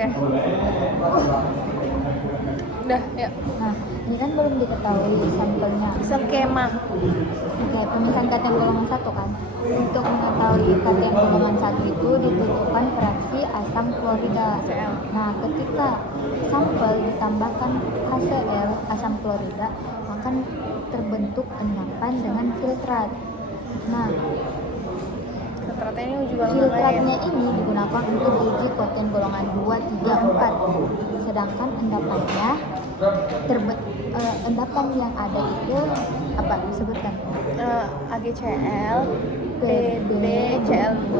Oke. Udah, ya. Nah, ini kan belum diketahui sampelnya. Skema. Oke, pemisahan kation golongan 1 kan. Untuk mengetahui kation golongan 1 itu dibutuhkan reaksi asam klorida. HCl. Nah, ketika sampel ditambahkan HCl, asam klorida, akan terbentuk endapan dengan filtrat. Nah, Filtratnya ini juga filtratnya ini digunakan untuk uji kation golongan 2, 3, 4. Sedangkan endapannya endapan yang ada itu apa disebutkan? AgCl, PbCl2,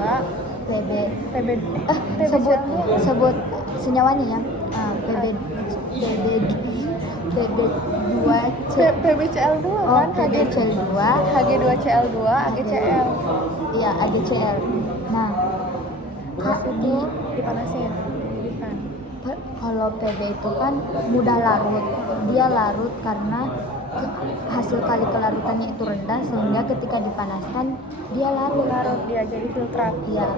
PB PbCl2. sebut senyawanya ya. PB2C PbCl2 kan, PbCl2 Hg2Cl2, AgCl. iya AgCl. Nah, Terus itu dipanasin, dididihkan. kalau PB itu kan mudah larut, dia larut karena hasil kali kelarutannya itu rendah, sehingga ketika dipanaskan dia larut Dia jadi filtrat. ya.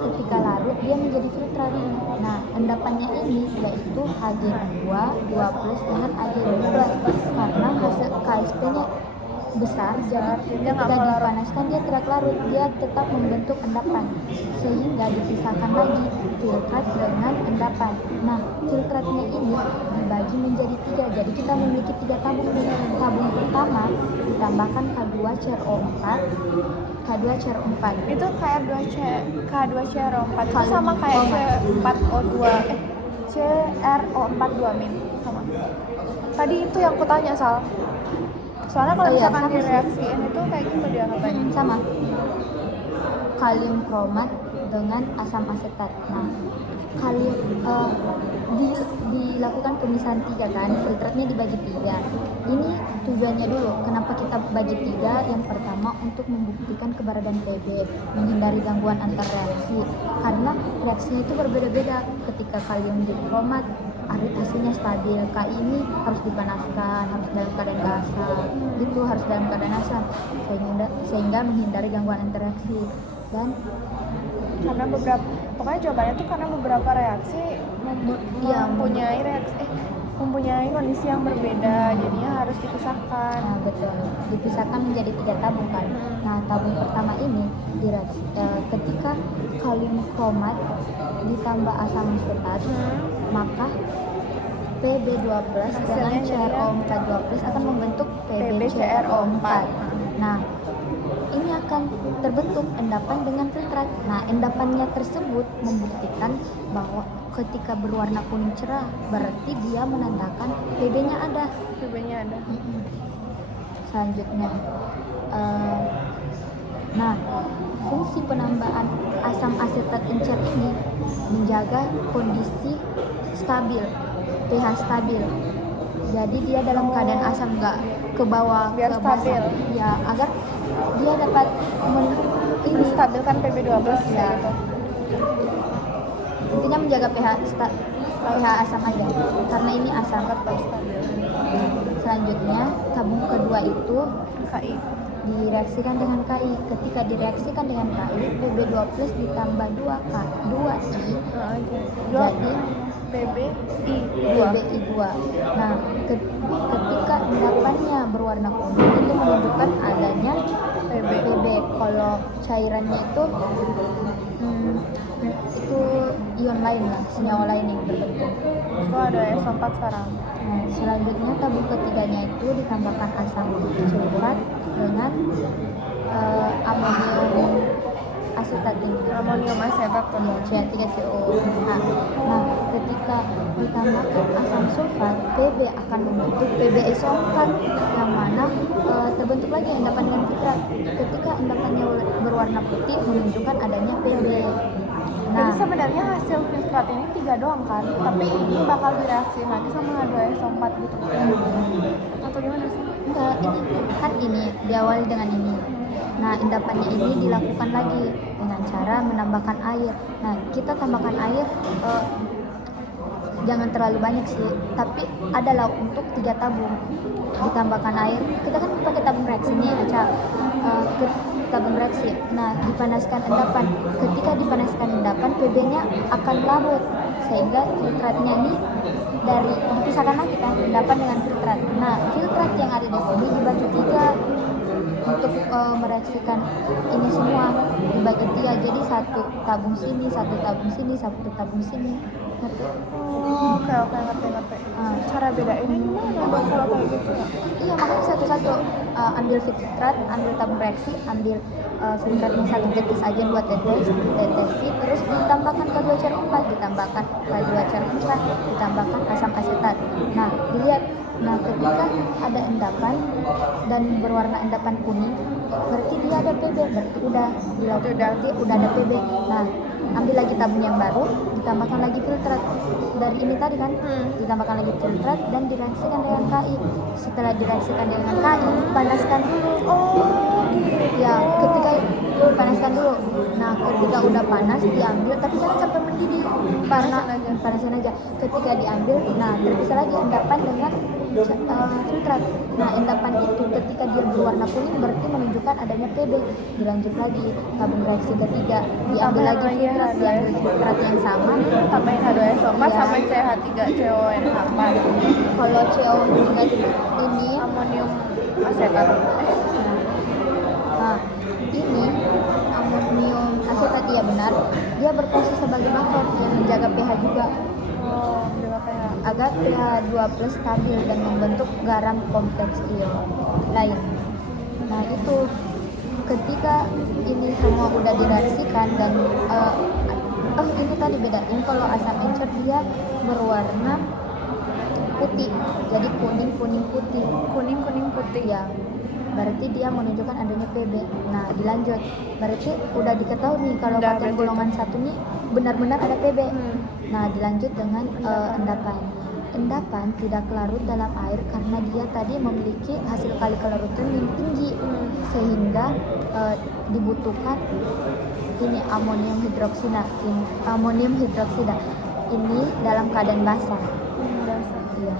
Ketika larut dia menjadi filtrat. Nah, endapannya ini yaitu Hg2 2+ dengan Ag12 karena hasil KSP-nya besar, jadi ketika dipanaskan dia tidak larut, dia tetap membentuk endapan, sehingga dipisahkan lagi filtrat dengan endapan. Nah, filtratnya ini dibagi menjadi 3, jadi kita memiliki 3 tabung. Tabung pertama ditambahkan K2CrO4. Itu K2CrO4 itu sama kayak C4O2 CrO42 min sama. Tadi itu yang kutanya soalnya kalau misalkan sama sih. direaksiin itu kayak gitu dia katanya. Sama kalium kromat dengan asam asetat. Nah, dilakukan pemisahan 3 kan, filtratnya dibagi 3. Ini tujuannya dulu, kenapa kita bagi 3? Yang pertama untuk membuktikan keberadaan PB, menghindari gangguan antar reaksi, karena reaksinya itu berbeda-beda. Ketika kalium dikromat hasilnya stabil, Ki ini harus dipanaskan, harus dalam keadaan basah, itu harus dalam keadaan asam, sehingga menghindari gangguan interaksi. Dan karena pokoknya jawabannya tuh karena beberapa reaksi mempunyai kondisi yang berbeda, jadinya harus dipisahkan. Nah, betul, dipisahkan menjadi 3 tabung kan. Nah, tabung pertama ini ketika kalium kromat ditambah asam asetat, maka Pb2+ dengan CrO4 akan membentuk PbCrO4. Nah, ini akan terbentuk endapan dengan filtrat. Nah, endapannya tersebut membuktikan bahwa ketika berwarna kuning cerah berarti dia menandakan PB-nya ada. Selanjutnya, nah, fungsi penambahan asam asetat encer ini menjaga kondisi stabil, pH stabil. Jadi dia dalam keadaan asam, nggak ke bawah biar ke stabil basah. Ya, agar dia dapat menstabilkan PB12 ya. gitu. Intinya menjaga pH asam aja, karena ini asam. Selanjutnya, tabung kedua itu Ki direaksikan dengan Ki. Ketika direaksikan dengan Ki, Pb2+ ditambah 2i jadi PbI2. Nah, ketika endapannya berwarna kuning itu menunjukkan adanya PB. Kalau cairannya itu ion lain lah, senyawa lain yang terbentuk. itu ada S4 sekarang. Nah, selanjutnya tabung ketiganya itu ditambahkan asam sulfat dengan amonium asetat ini. Amonium asetat CH3COH. Nah, ketika ditambahkan asam sulfat, Pb akan membentuk PbSO4 yang mana terbentuk lagi endapan dengan filtrat. Ketika endapannya berwarna putih menunjukkan adanya Pb. Nah, jadi sebenarnya hasil filtrat ini 3 doang kan, tapi ini bakal direaksi lagi sama H2SO4 gitu. Atau gimana sih? enggak, ini diawali dengan ini. Nah, endapannya ini dilakukan lagi dengan cara menambahkan air. Nah, kita tambahkan air jangan terlalu banyak sih, tapi adalah untuk 3 tabung ditambahkan air. Kita kan pakai tabung reaksi nih, tabung reaksi. Nah, dipanaskan endapan. Ketika dipanaskan endapan, PB-nya akan larut sehingga filtratnya ini dari dipisahkan lagi kan endapan dengan filtrat. Nah, filtrat yang ada di sini dibagi 3 untuk mereaksikan ini semua, dibagi 3, jadi satu tabung sini, satu tabung sini, satu tabung sini. Ngerti? Oh, oke, ngerti. Cara bedainnya gimana dong kalau kayak gitu ya? Iya, makanya satu-satu ambil filtrat, ambil tabung reaksi, ambil filtratnya 1 tetes aja, 2 tetes, ditetesi, terus ditambahkan K2CR4, ditambahkan K2CR4, ditambahkan asam asetat. Nah, dilihat. Nah, ketika ada endapan dan berwarna endapan kuning, berarti dia ada PB, berarti udah ada PB. Nah, ambil lagi tabung yang baru, ditambahkan lagi filtrat dari ini tadi kan, ditambahkan lagi filtrat dan direaksikan dengan KI. Setelah direaksikan dengan KI, panaskan dulu. Oh, gitu. Ya, ketika panaskan dulu. Nah, ketika udah panas diambil, tapi jangan sampai mendidih, karena panasin aja. Ketika diambil, nah terpisah lagi endapan dengan filtrat. Nah, endapan itu ketika dia berwarna kuning berarti menunjukkan adanya PB. Dilanjut lagi tabung reaksi ketiga, diambil lagi filtrat, diambil filtrat yang sama, Tambahin H2SO4 sampai CH3CON4. kalau CO3 ini Amonium asetat. Nah, ini amonium asetat, ya benar, dia berfungsi sebagai buffer yang menjaga pH juga Oh, berapa ya? agar pH 2+ stabil dan membentuk garam kompleks ion lain. Nah, itu ketika ini semua udah direaksikan dan ini tadi beda. Ini kalau asam encer dia berwarna putih, jadi kuning putih. Kuning putih. Ya, berarti dia menunjukkan adanya PB. Nah, dilanjut, berarti udah diketahui nih kalau Udah, paten berarti golongan 1 nih benar-benar ada PB. Nah, dilanjut dengan endapan. Endapan tidak larut dalam air karena dia tadi memiliki hasil kali kelarutan yang tinggi, sehingga dibutuhkan ini amonium hidroksida ini dalam keadaan basah. Iya.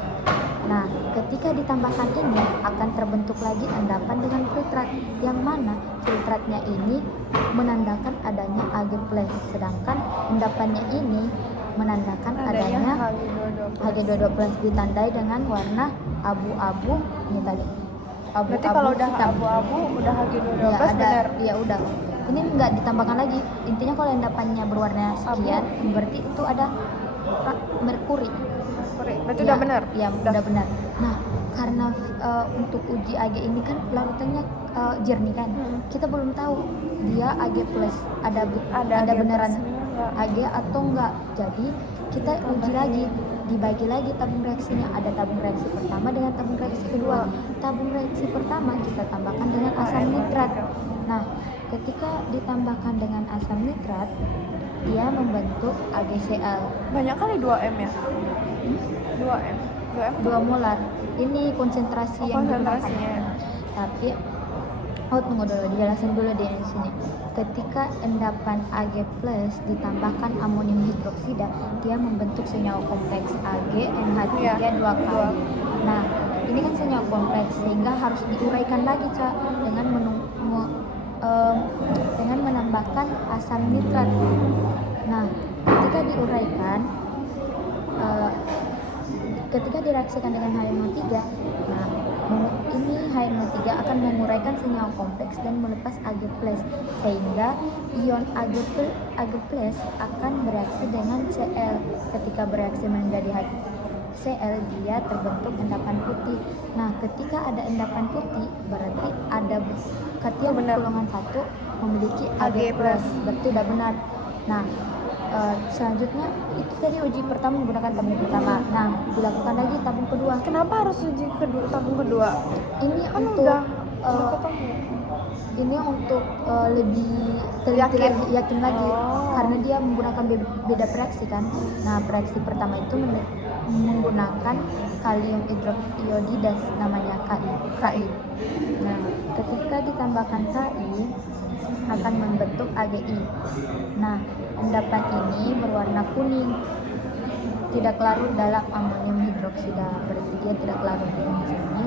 Nah, ketika ditambahkan ini akan terbentuk lagi endapan dengan filtrat, yang mana filtratnya ini menandakan adanya Ag+, sedangkan endapannya ini menandakan adanya Hg22+, ditandai dengan warna abu-abu ini tadi. Berarti kalau udah hitam. abu-abu udah Hg22 Ya, benar. ya udah. Ini nggak ditambahkan lagi. Intinya kalau endapannya berwarna sekian, berarti itu ada merkuri. Berarti udah benar. Ya, udah benar. Nah, karena untuk uji Ag ini kan larutannya jernih kan. Kita belum tahu dia Ag+ ada Ag beneran plusnya Ag atau enggak. Jadi kita uji lagi, dibagi lagi tabung reaksinya. Ada tabung reaksi pertama dengan tabung reaksi kedua. Tabung reaksi pertama kita tambahkan dengan asam nitrat. Nah, ketika ditambahkan dengan asam nitrat, dia membentuk AgCl. Banyak kali 2M ya? 2M 2 molar. Ini konsentrasi yang konsentrasinya. digunakan. Tapi tunggu dulu, dijelasin dulu di sini. Ketika endapan Ag+ ditambahkan amonium hidroksida, dia membentuk senyawa kompleks AgNH3 2 kali. Nah, ini kan senyawa kompleks sehingga harus diuraikan lagi, Ca, dengan menambahkan asam nitrat. Nah, ketika diuraikan, ketika direaksikan dengan HNO3, nah ini HNO3 akan menguraikan senyawa kompleks dan melepas Ag+, sehingga ion Ag+ akan bereaksi dengan Cl. Ketika bereaksi menjadi Cl, dia terbentuk endapan putih. Nah, ketika ada endapan putih, berarti ada kation golongan 1 memiliki Ag+, berarti udah benar. Nah, selanjutnya itu tadi uji pertama menggunakan tabung pertama. Nah, dilakukan lagi tabung kedua. Kenapa harus uji tabung kedua? Ini Kan untuk udah ketemu. ini untuk lebih teliti lagi, yakin lagi, karena dia menggunakan beda reaksi kan. Nah, reaksi pertama itu menggunakan kalium hidroksidas, namanya Ki. Nah, ketika ditambahkan Ki akan membentuk AgI. Nah, endapan ini berwarna kuning, tidak larut dalam amonium hidroksida, berarti dia tidak larut di sini.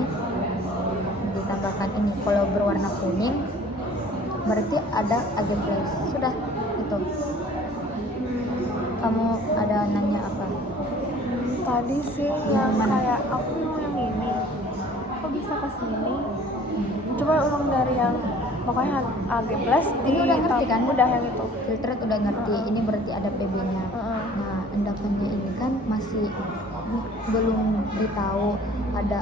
Ditambahkan ini, kalau berwarna kuning berarti ada Ag+. Sudah, itu. Kamu ada nanya apa tadi sih yang Gimana? kayak aku mau yang ini kok bisa ke sini, coba ulang dari yang pokoknya AG plus di Ini udah ngerti kan? udah yang itu. Filtrate udah ngerti, ini berarti ada PB-nya. Heeh. Nah, endapannya ini kan masih belum ditahu ada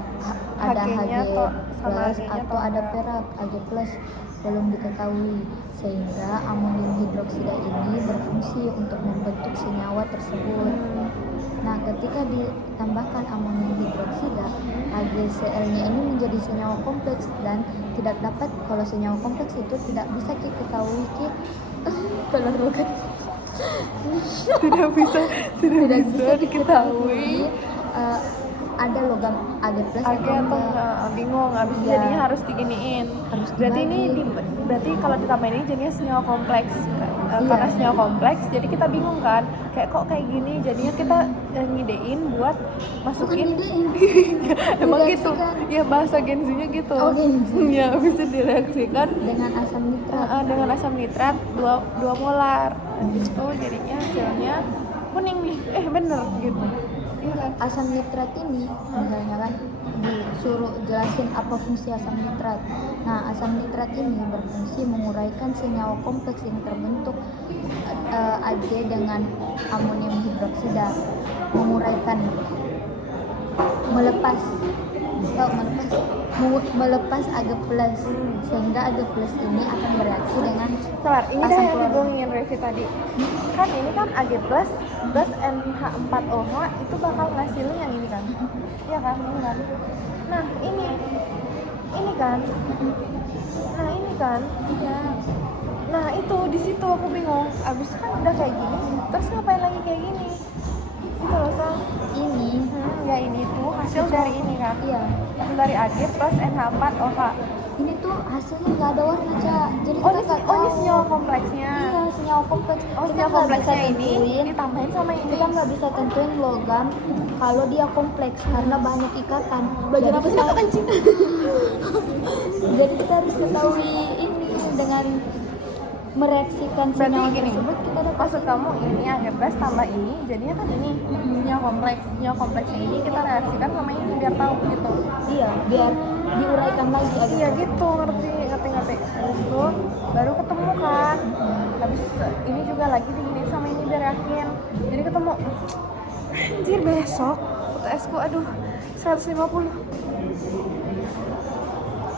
HG-nya HG atau sama plus HG-nya atau atau ada enggak. perak. HG plus belum diketahui, sehingga amonium hidroksida ini berfungsi untuk membentuk senyawa tersebut. Nah, ketika ditambahkan amonium hidroksida, HgCl-nya ini menjadi senyawa kompleks dan tidak dapat, kalau senyawa kompleks itu tidak bisa ketahui penerukan tidak bisa tidak bisa diketahui eh, ada logam Ag plus AG atau atau enggak. enggak, bingung abis Iya. jadinya harus diginiin. Harus Berarti ini dibagi. berarti kalau ditambahin ini jadinya senyawa kompleks. Iya. Karena senyawa kompleks jadi kita bingung kan kayak kok kayak gini, jadinya kita ngidein buat masukin. ngidein. Emang gitu Direaksikan. ya, bahasa genzinya gitu. Oh, genzi. Ya bisa direaksikan Dengan asam nitrat. dengan asam nitrat 2 molar. Habis itu jadinya hasilnya kuning nih, bener gitu. Iya kan? Asam nitrat ini misalnya kan disuruh jelasin apa fungsi asam nitrat. Nah, asam nitrat ini berfungsi menguraikan senyawa kompleks yang terbentuk Ag dengan amonium hidroksida, menguraikan, melepas Ag plus, sehingga Ag plus ini akan bereaksi dengan Sabar, ini dah asam yang klorin. dibongongin Revi tadi. Kan ini kan Ag plus NH4OH itu bakal ngasilin yang ini kan? Iya kan, ini kan. Nah, ini kan. Nah, ini kan. Iya. Nah, itu di situ aku bingung. Abis itu kan udah kayak gini, terus ngapain lagi kayak gini? Itu loh, Sal. Ini Ya ini tuh hasil dari ini kan. iya, Hasil dari Ag plus NH4OH. ini tuh hasilnya nggak ada warna, Ca. Jadi Oh, kita ini, nggak ini tahu. senyawa kompleksnya. Iya, senyawa kompleks. Oh, Kita senyawa nggak kompleksnya bisa ini tentuin. ditambahin sama ini. Kita nggak bisa tentuin logam kalau dia kompleks karena banyak ikatan. Belajar Jadi apa sih kita- anjing? Jadi kita harus ketahui ini dengan mereaksikan Berarti senyawa gini, tersebut kita dapat. maksud kamu ini Ag plus tambah ini jadinya kan ini senyawa kompleks. Senyawa kompleksnya ini kita reaksikan sama ini biar tahu gitu. Iya, biar diuraikan lagi Ag Iya plus. gitu, ngerti. Habis itu baru ketemu kan. Habis ini juga lagi diginiin sama ini biar yakin. Jadi ketemu. Anjir, besok UTS ku aduh 150.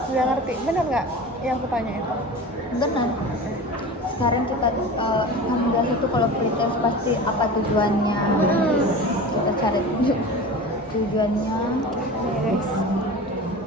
Udah ngerti, bener nggak yang aku tanya itu? Benar. Sekarang kita yang biasa tuh kalau pretest pasti apa tujuannya, kita cari tujuannya.